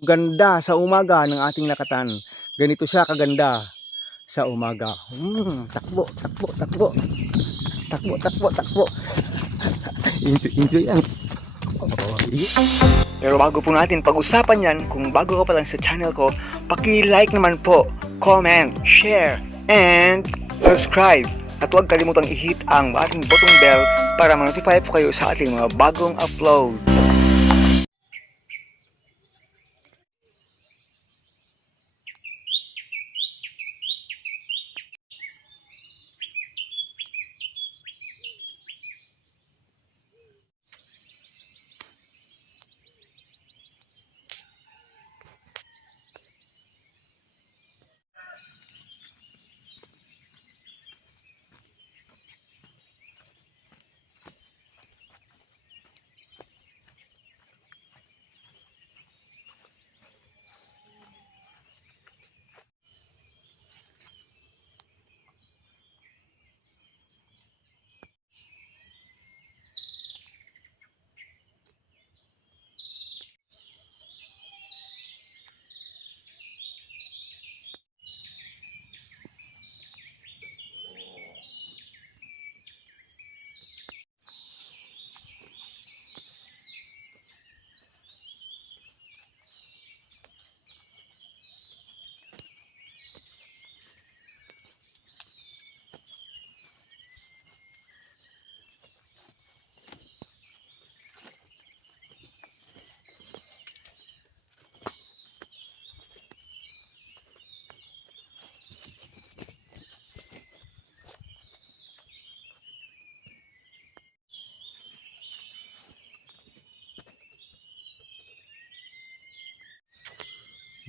Ganda sa umaga ng ating lakatan. Ganito siya kaganda sa umaga. Takbo, takbo, takbo. Takbo, takbo, takbo. Enjoy yan. Pero bago po natin pag-usapan yan, kung bago ka pa lang sa channel ko, paki-like naman po, comment, share, and subscribe. At huwag kalimutang i-hit ang ating button bell para ma-notify po kayo sa ating mga bagong upload.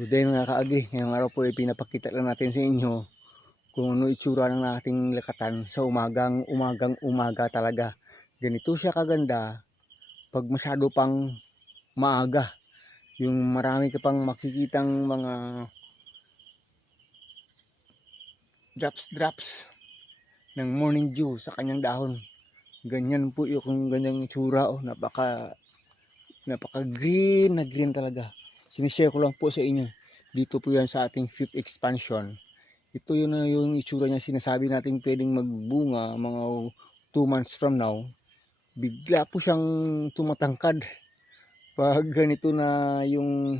Good day mga kaagri. Ngayong araw po ay pinapakita lang natin sa inyo kung ano itsura ng ating lakatan sa umaga talaga. Ganito siya kaganda pag masyado pang maaga. Yung marami ka pang makikitang mga drops ng morning dew sa kanyang dahon. Ganyan po yung ganyang itsura. Napaka green talaga. Sinishare ko lang po sa inyo. Dito po yan sa ating 5th expansion. Ito yun na yung itsura niya. Sinasabi natin pwedeng magbunga mga 2 months from now. Bigla po siyang tumatangkad. Pag ganito na yung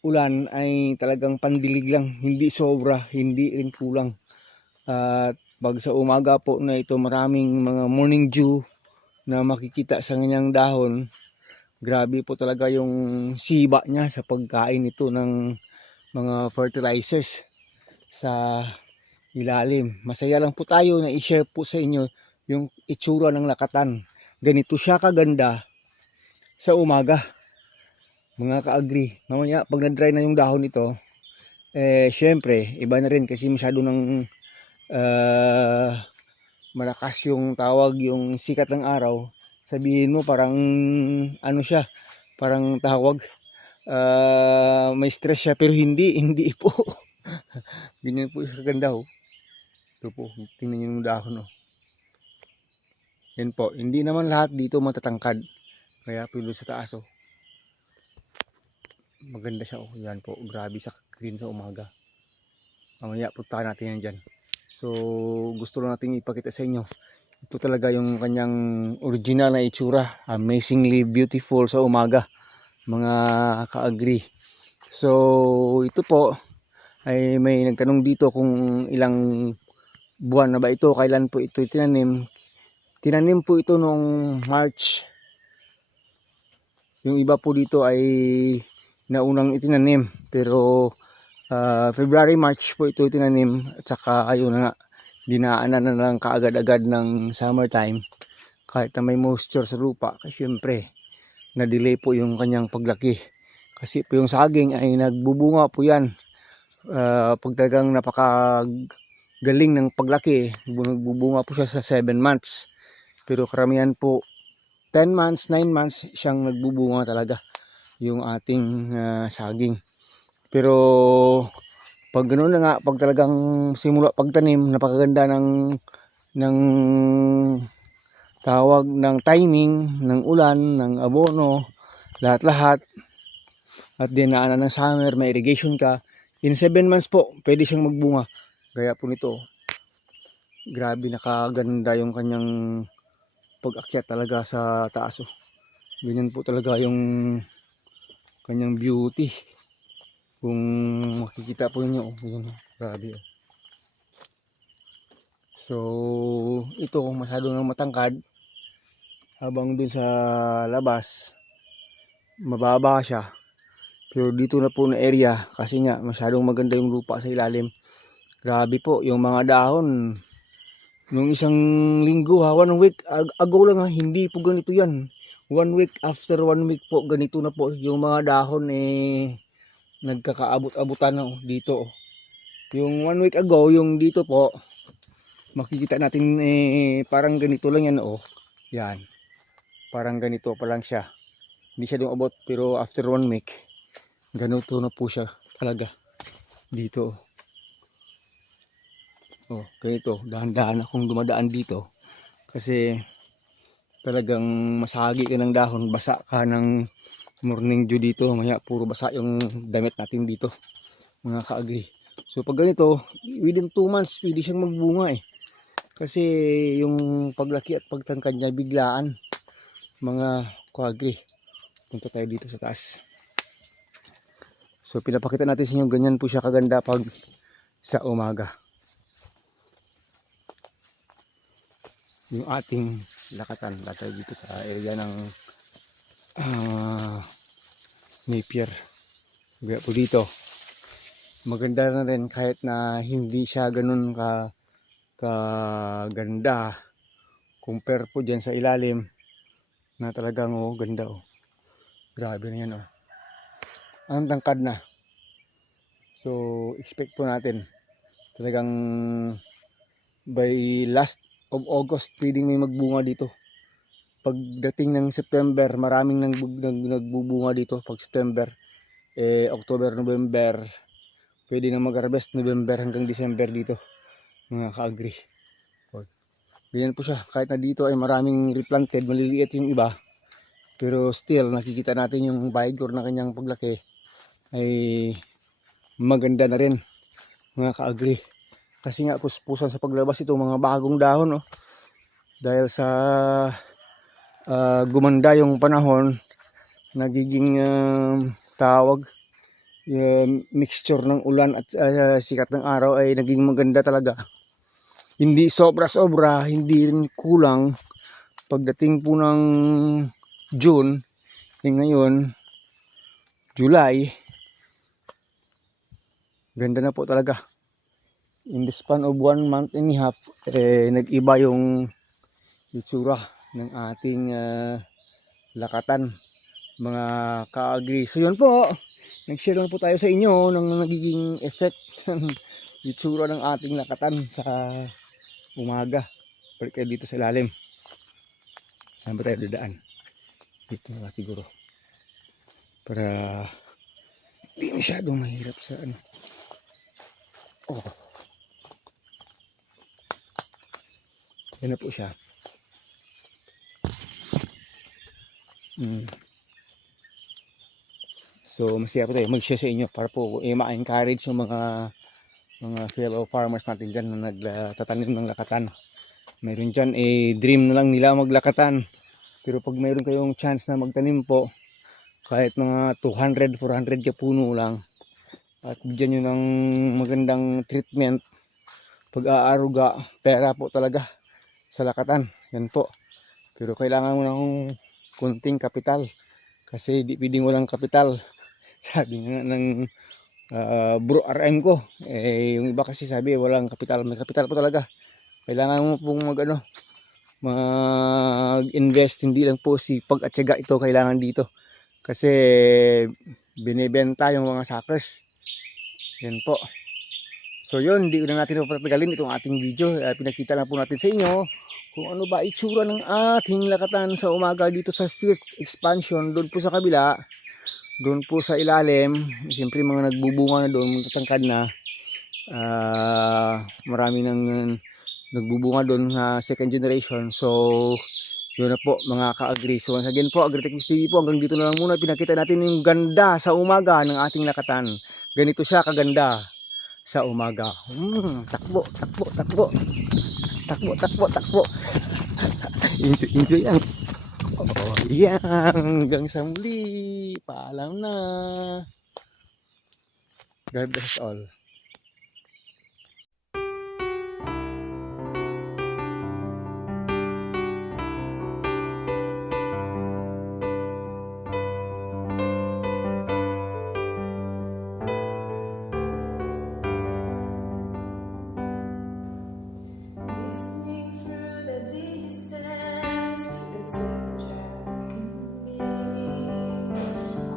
ulan ay talagang pandilig lang. Hindi sobra, hindi rin kulang. At pag sa umaga po na ito maraming mga morning dew na makikita sa kanyang dahon. Grabe po talaga yung siba niya sa pagkain ito ng mga fertilizers sa ilalim. Masaya lang po tayo na i-share po sa inyo yung itsura ng lakatan. Ganito siya kaganda sa umaga. Mga ka-agri, mamaya pag na-dry na yung dahon ito, syempre, iba na rin kasi masyado ng malakas yung tawag, yung sikat ng araw. Sabihin mo parang ano siya, parang tawag may stress siya, pero hindi po. Ganyan po yung kaganda. Ito po, tingnan nyo yung dahon. Yan po, hindi naman lahat dito matatangkad, kaya pilo sa taas. Maganda siya. Yan po, grabe siya green sa umaga. Mamaya puntahan natin yan dyan. So gusto lang natin ipakita sa inyo, ito talaga yung kanyang original na itsura. Amazingly beautiful sa umaga mga ka-agri. So ito po ay may nagtanong dito kung ilang buwan na ba ito, kailan po ito tinanim. Tinanim po ito noong March. Yung iba po dito ay naunang itinanim, pero February, March po ito tinanim. At saka ayun na nga, dinaanan na lang kaagad-agad ng summertime kahit na may moisture sa lupa. Kasi syempre na-delay po yung kanyang paglaki. Kasi po yung saging ay nagbubunga po yan. Pag talagang napakagaling ng paglaki, nagbubunga po siya sa 7 months. Pero karamihan po 10 months, 9 months siyang nagbubunga talaga yung ating saging. Pero pag ganoon na nga, pag talagang simula pagtanim, napakaganda ng tawag ng timing, ng ulan, ng abono, lahat-lahat. At din na ng summer, may irrigation ka. In 7 months po, pwede siyang magbunga. Gaya po nito. Grabe nakaganda yung kanyang pag-akyat talaga sa taas. Oh. Ganyan po talaga yung kanyang beauty. Kung makikita po ninyo, oh, yun, grabe. Oh. So, ito masyado nang matangkad. Habang dun sa labas, mababa siya. Pero dito na po na area, kasi nga masyadong maganda yung lupa sa ilalim. Grabe po, yung mga dahon. Nung isang linggo ha, 1 week ago lang ha, hindi po ganito yan. 1 week, after 1 week po, ganito na po. Yung mga dahon nagkakaabot-abutan na dito. Yung 1 week ago, yung dito po, makikita natin parang ganito lang yan oh. Yan. Parang ganito pa lang siya. Hindi siya dumabot, pero after 1 week, ganito na po siya talaga. Dito. Oh, ganito. Dahan-dahan akong dumadaan dito. Kasi talagang masagi ka ng dahon. Basa ka ng morning dew dito. Maya puro basa yung damit natin dito. Mga kaagri. So pag ganito, within 2 months, pwede siyang magbunga eh. Kasi yung paglaki at pagtangkad niya biglaan. Mga kaagri. Punta tayo dito sa taas. So pinapakita natin sa inyo ganyan po siya kaganda pag sa umaga. Yung ating lakatan latay dito sa area ng Napier. Kaya po dito maganda na rin kahit na hindi siya ganun kaganda compare po dyan sa ilalim na talagang oh, ganda oh. Grabe na yan oh. Ang tangkad na. So expect po natin talagang by last of August pwedeng may magbunga dito. Pagdating ng September maraming nagbubunga dito. Pag September October, November pwede na mag-harvest. November hanggang December dito mga ka-agri. Ganyan po siya, kahit na dito ay maraming replanted, maliliit yung iba, pero still nakikita natin yung vigor na kanyang paglaki ay maganda na rin mga ka-agri. Kasi nga puspusan sa paglabas itong mga bagong dahon oh. Dahil sa gumanda yung panahon, nagiging tawag mixture ng ulan at sikat ng araw ay naging maganda talaga. Hindi sobra-sobra, hindi rin kulang. Pagdating po ng June, ngayon July, ganda na po talaga. In the span of 1 month and a half, nag-iba yung itsura ng ating lakatan mga ka-agri. So yun po, nag-share lang po tayo sa inyo ng nagiging effect ng itsura ng ating lakatan sa umaga. Balik kayo dito sa ilalim. Saan ba tayo dadaan? Dito na siguro. Para di masyadong mahirap sa ano. Oh. Yan na po siya. So masaya po tayo mag-share sa inyo para po ma-encourage yung mga fellow farmers natin dyan na nagtatanim ng lakatan. Mayroon dyan dream na lang nila maglakatan. Pero pag mayroon kayong chance na magtanim po, kahit mga 200, 400 ka puno lang, at bigyan nyo ng magandang treatment, pag-aaruga, pera po talaga sa lakatan. Yan po. Pero kailangan mo ng kunting kapital. Kasi di pwedeng walang kapital. Sabi nga ng bro RM ko, yung iba kasi sabi walang kapital. May kapital po talaga. Kailangan mo pong mag-invest, hindi lang po sipag at tiyaga ito kailangan dito. Kasi binibenta yung mga suckers. Yan po. So yun, hindi na natin papatagalin itong ating video. Pinakita lang po natin sa inyo kung ano ba itsura ng ating lakatan sa umaga dito sa 5th expansion. Doon po sa kabila, doon po sa ilalim, siyempre mga nagbubunga na doon, tatangkad na. Marami nang nagbubunga doon na second generation. So Yun na po mga ka-agri. So once again po, Agritechnics TV po, hanggang dito na lang muna. Pinakita natin yung ganda sa umaga ng ating lakatan. Ganito siya kaganda sa umaga. Takbo, takbo, takbo. Takbo, takbo, takbo. Enjoy yan. Oh, yan. Hanggang sa muli. Paalam na. God bless all. Listening through the distance, it's angelic in me.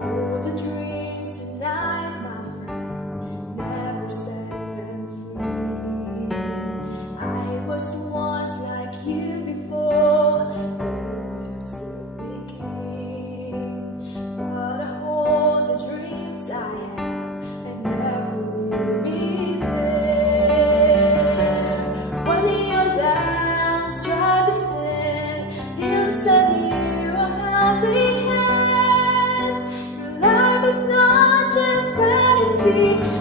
All the dreams tonight, my friend, never set them free. I was once like you before, where to begin? But I hold the dreams I have and never leave it there. When your doubts try to stand, He'll send you a helping hand. Your life is not just fantasy.